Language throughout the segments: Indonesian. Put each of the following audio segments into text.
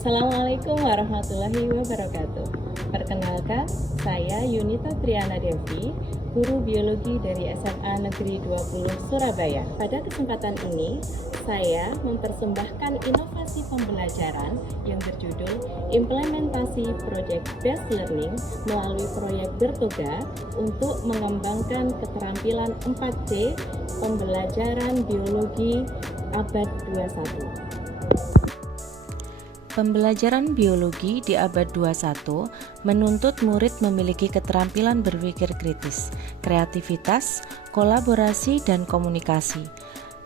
Assalamualaikum warahmatullahi wabarakatuh. Perkenalkan, saya Yunita Triana Devi, guru biologi dari SMA Negeri 20 Surabaya. Pada kesempatan ini, saya mempersembahkan inovasi pembelajaran yang berjudul Implementasi Project Based Learning melalui proyek Bertoga untuk mengembangkan keterampilan 4C pembelajaran biologi abad 21. Pembelajaran biologi di abad 21 menuntut murid memiliki keterampilan berpikir kritis, kreativitas, kolaborasi, dan komunikasi.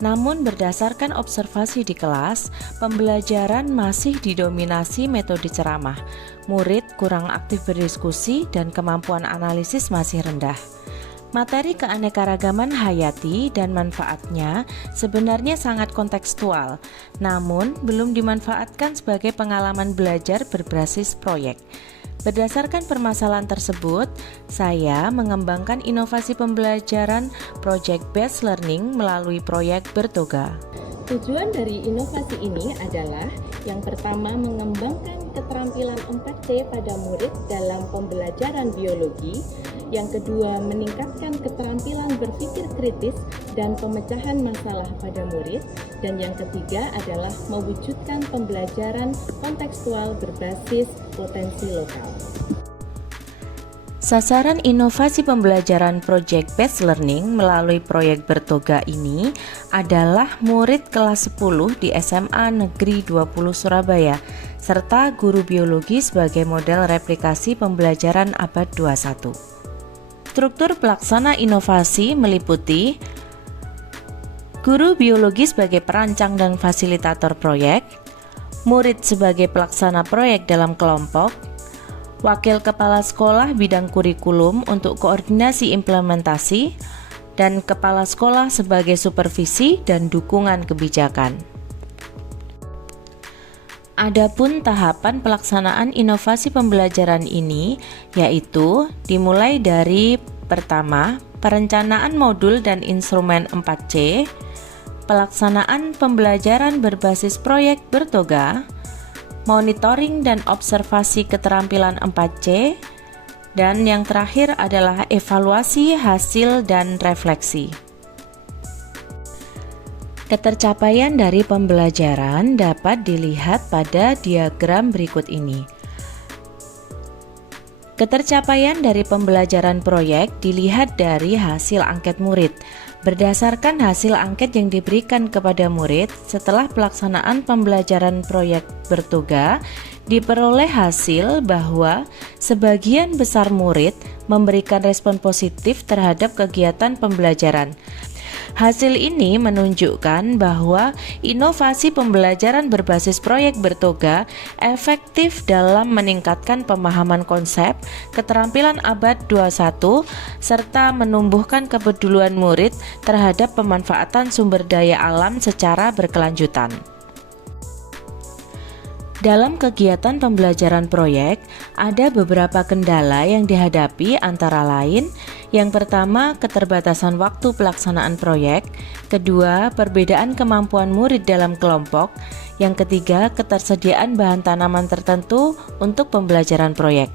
Namun berdasarkan observasi di kelas, pembelajaran masih didominasi metode ceramah. Murid kurang aktif berdiskusi dan kemampuan analisis masih rendah. Materi keanekaragaman hayati dan manfaatnya sebenarnya sangat kontekstual, namun belum dimanfaatkan sebagai pengalaman belajar berbasis proyek. Berdasarkan permasalahan tersebut, saya mengembangkan inovasi pembelajaran Project Based Learning melalui proyek Bertoga. Tujuan dari inovasi ini adalah yang pertama mengembangkan keterampilan 4C pada murid dalam pembelajaran biologi, yang kedua meningkatkan keterampilan berpikir kritis dan pemecahan masalah pada murid, dan yang ketiga adalah mewujudkan pembelajaran kontekstual berbasis potensi lokal. Sasaran inovasi pembelajaran Project Based Learning melalui proyek Bertoga ini adalah murid kelas 10 di SMA Negeri 20 Surabaya, serta guru biologi sebagai model replikasi pembelajaran abad 21. Struktur pelaksana inovasi meliputi guru biologi sebagai perancang dan fasilitator proyek, murid sebagai pelaksana proyek dalam kelompok, wakil kepala sekolah bidang kurikulum untuk koordinasi implementasi, dan kepala sekolah sebagai supervisi dan dukungan kebijakan. Adapun tahapan pelaksanaan inovasi pembelajaran ini yaitu dimulai dari pertama, perencanaan modul dan instrumen 4C, pelaksanaan pembelajaran berbasis proyek Bertoga, monitoring dan observasi keterampilan 4C, dan yang terakhir adalah evaluasi hasil dan refleksi. Ketercapaian dari pembelajaran dapat dilihat pada diagram berikut ini. Ketercapaian dari pembelajaran proyek dilihat dari hasil angket murid. Berdasarkan hasil angket yang diberikan kepada murid setelah pelaksanaan pembelajaran proyek Bertoga, diperoleh hasil bahwa sebagian besar murid memberikan respon positif terhadap kegiatan pembelajaran. Hasil ini menunjukkan bahwa inovasi pembelajaran berbasis proyek Bertoga efektif dalam meningkatkan pemahaman konsep, keterampilan abad 21, serta menumbuhkan kepedulian murid terhadap pemanfaatan sumber daya alam secara berkelanjutan. Dalam kegiatan pembelajaran proyek, ada beberapa kendala yang dihadapi antara lain: yang pertama, keterbatasan waktu pelaksanaan proyek; kedua, perbedaan kemampuan murid dalam kelompok; yang ketiga, ketersediaan bahan tanaman tertentu untuk pembelajaran proyek.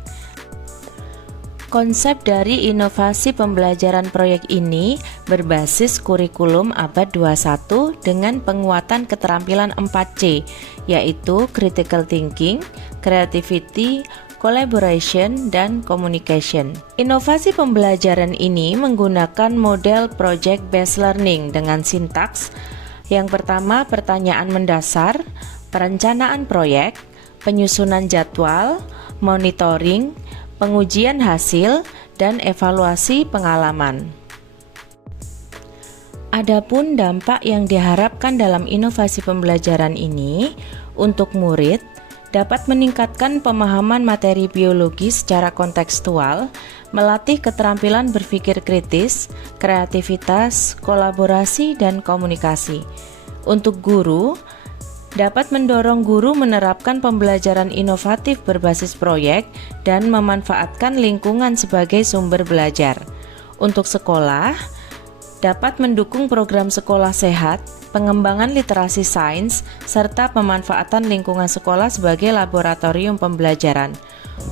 Konsep dari inovasi pembelajaran proyek ini berbasis kurikulum abad 21 dengan penguatan keterampilan 4C, yaitu critical thinking, creativity, collaboration, dan communication. Inovasi pembelajaran ini menggunakan model project based learning dengan sintaks: yang pertama, pertanyaan mendasar, perencanaan proyek, penyusunan jadwal, monitoring, pengujian hasil, dan evaluasi pengalaman. Adapun dampak yang diharapkan dalam inovasi pembelajaran ini untuk murid dapat meningkatkan pemahaman materi biologi secara kontekstual, melatih keterampilan berpikir kritis, kreativitas, kolaborasi, dan komunikasi. Untuk guru, dapat mendorong guru menerapkan pembelajaran inovatif berbasis proyek dan memanfaatkan lingkungan sebagai sumber belajar. Untuk sekolah, dapat mendukung program sekolah sehat pengembangan literasi sains, serta pemanfaatan lingkungan sekolah sebagai laboratorium pembelajaran.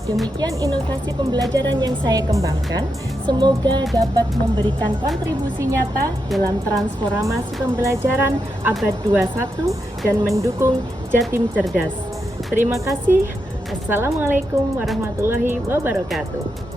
Demikian inovasi pembelajaran yang saya kembangkan. Semoga dapat memberikan kontribusi nyata dalam transformasi pembelajaran abad 21 dan mendukung Jatim Cerdas. Terima kasih. Assalamualaikum warahmatullahi wabarakatuh.